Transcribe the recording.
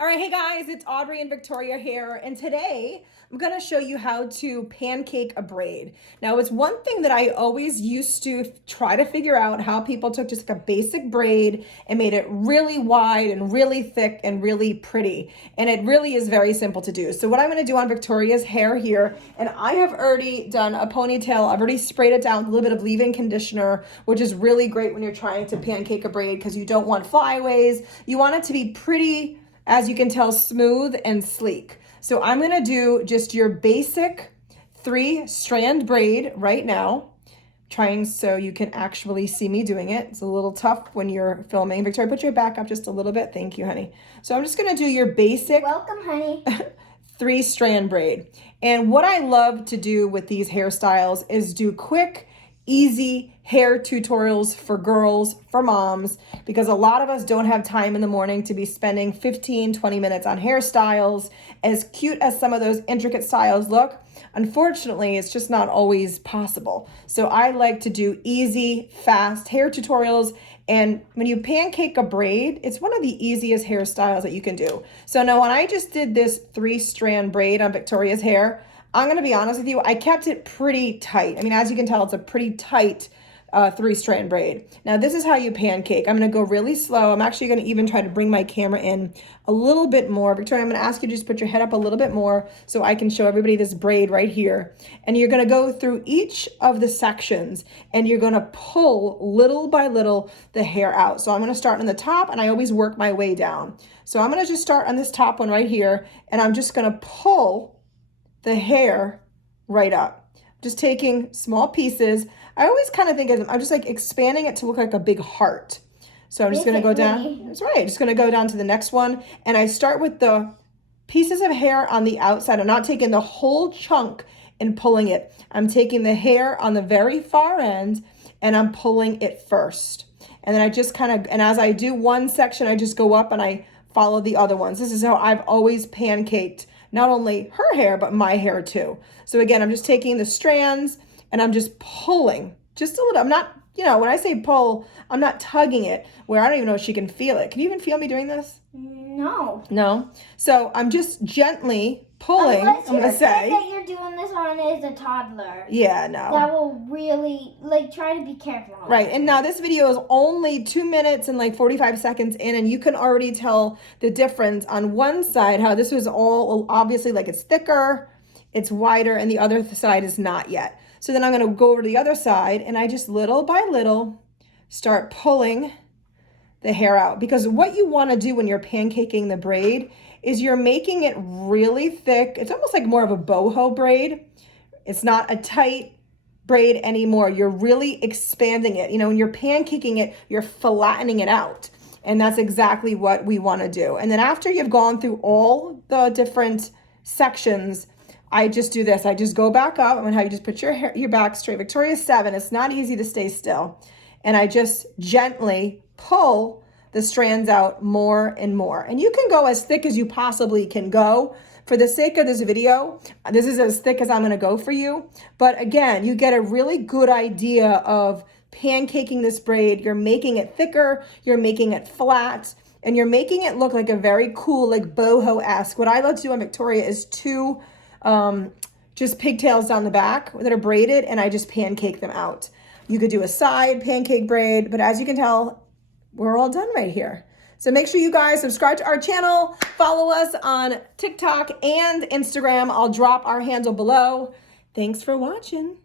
All right, hey guys, it's Audrey and Victoria here, and today I'm going to show you how to pancake a braid. Now, it's one thing that I always used to try to figure out how people took just like a basic braid and made it really wide and really thick and really pretty, and it really is very simple to do. So what I'm going to do on Victoria's hair here, and I have already done a ponytail. I've already sprayed it down with a little bit of leave-in conditioner, which is really great when you're trying to pancake a braid because you don't want flyaways. You want it to be pretty, as you can tell, smooth and sleek. So I'm gonna do just your basic 3-strand braid right now, trying so you can actually see me doing it. It's a little tough when you're filming. Victoria, put your back up just a little bit. Thank you, honey. So I'm just gonna do your basic welcome, honey. 3-strand braid. And what I love to do with these hairstyles is do quick, easy hair tutorials for girls, for moms, because a lot of us don't have time in the morning to be spending 15-20 minutes on hairstyles. As cute as some of those intricate styles look, unfortunately, it's just not always possible. So I like to do easy, fast hair tutorials. And when you pancake a braid, it's one of the easiest hairstyles that you can do. So now when I just did this 3-strand braid on Victoria's hair, I'm going to be honest with you, I kept it pretty tight. I mean, as you can tell, it's a pretty tight 3-strand braid. Now, this is how you pancake. I'm going to go really slow. I'm actually going to even try to bring my camera in a little bit more. Victoria, I'm going to ask you to just put your head up a little bit more so I can show everybody this braid right here. And you're going to go through each of the sections and you're going to pull little by little the hair out. So I'm going to start on the top and I always work my way down. So I'm going to just start on this top one right here and I'm just going to pull the hair right up. Just taking small pieces. I always kind of think of them, I'm just like expanding it to look like a big heart. So I'm just going to go down. That's right. Just going to go down to the next one. And I start with the pieces of hair on the outside. I'm not taking the whole chunk and pulling it. I'm taking the hair on the very far end and I'm pulling it first. And then I just kind of, and as I do one section, I just go up and I follow the other ones. This is how I've always pancaked not only her hair, but my hair too. So again, I'm just taking the strands and I'm just pulling just a little. I'm not, when I say pull, I'm not tugging it where I don't even know if she can feel it. Can you even feel me doing this? No. No? So I'm just gently pulling, Unless I'm going to say. that you're doing this on is a toddler. Yeah, no. That will really, try to be careful. Right, and now this video is only 2 minutes and 45 seconds in, and you can already tell the difference on one side, how this was all, obviously, it's thicker, it's wider, and the other side is not yet. So then I'm going to go over to the other side, and I just little by little start pulling the hair out. Because what you want to do when you're pancaking the braid is you're making it really thick. It's almost like more of a boho braid. It's not a tight braid anymore. You're really expanding it. When you're pancaking it, you're flattening it out. And that's exactly what we want to do. And then after you've gone through all the different sections, I just do this. I just go back up. I'm going to have you just put your back straight. Victoria's 7. It's not easy to stay still. And I just gently pull the strands out more and more. And you can go as thick as you possibly can go. For the sake of this video, this is as thick as I'm going to go for you. But again, you get a really good idea of pancaking this braid. You're making it thicker, you're making it flat, and you're making it look like a very cool, boho-esque. What I love to do on Victoria is 2 just pigtails down the back that are braided, and I just pancake them out. You could do a side pancake braid, but as you can tell, we're all done right here. So make sure you guys subscribe to our channel, follow us on TikTok and Instagram. I'll drop our handle below. Thanks for watching.